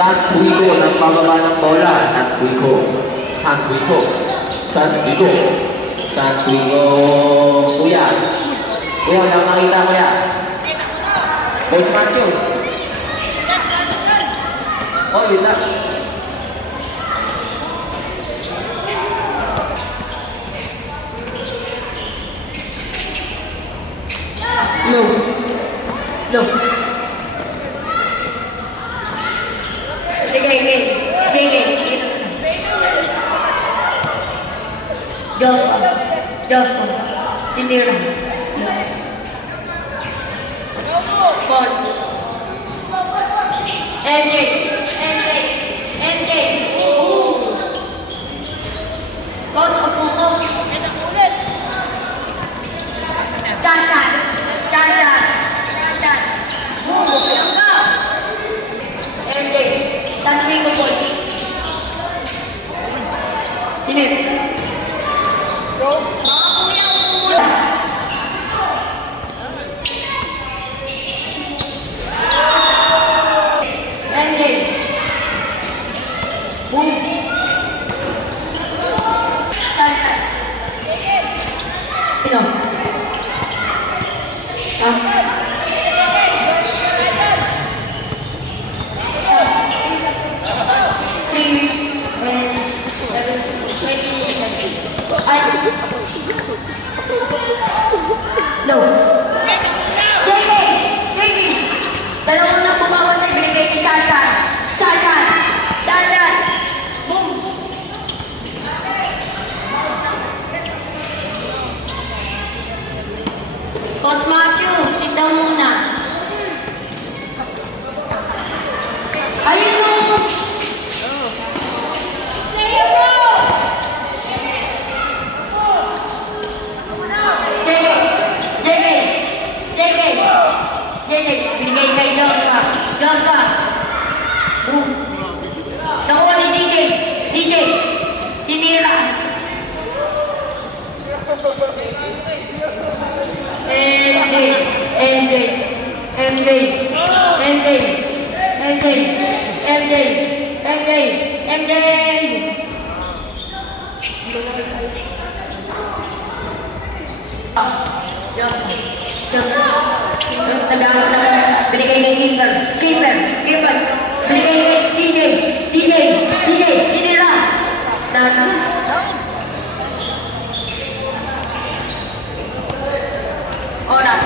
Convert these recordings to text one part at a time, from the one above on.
Santuico ng pababa ng bola. Santuico. Santuico. Santuico. Santuico. Kuya. Kuya, wala makita kuya. Coach Matthew. Oh, yun na. Low. Low. Sige. Joshua. Tindira. Paul. MJ. Ooh. Coach, upo ko. Chan. Boom. MJ. Santuico Paul. Sinip. MJ. Boom. Chan. Sino? Low. JK. Dalawang na pumapatay, binigay ni Chan. Boom. Coach Matthew, sit down muna. Ayun mo. JK, binigay kay Joshua. Boom. Nakuha ni DJ. Tinira. MJ. Joshua. Nag-aawat na kami. Binigay kay Keeper. Binigay kay DJ. Tinira. Dago. Oras.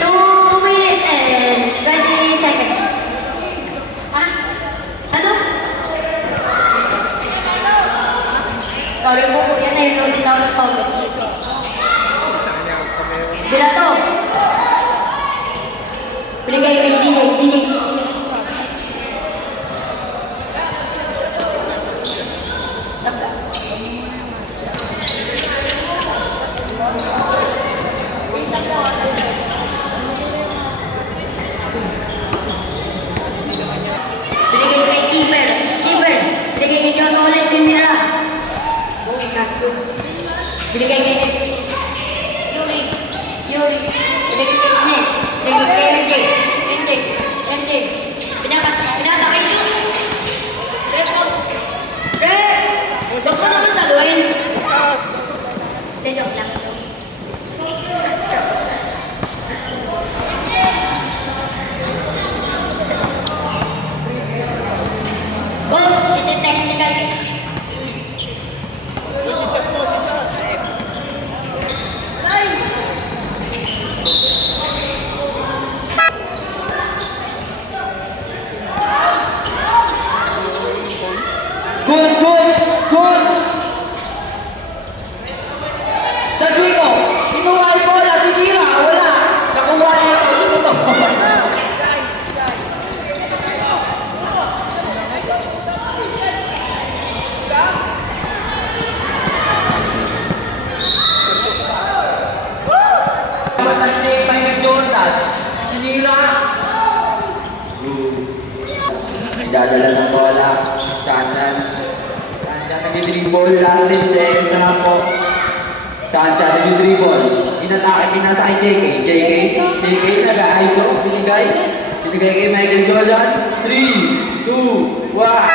2 minutes and 20 seconds. Ano? Sorry po, yan ay inulit ako ng comment dito. Bila to. Binigay kay DJ. Sabda. Binigay kay Keeper. Binigay kay John ulit, Tindira. Binigay kay Yuri. Binigay kay Ned. Binigay kay MJ. Pinasa kay Yuri. Huwag mo naman saluhin. Joke lang. Good. Santuico, kinuha yung bola, tinira, wala. Nakuha niya ito, sino to? Matanda pa yung Jordan. Sinira. Dadala ng bola. Chan nag-dribble. Last 10 seconds na lang po. Chan nag-dribble. Pinasa kay JK. JK nag-ISO. Binigay Nagbigay kay Michael Jordan. 3, 2, 1.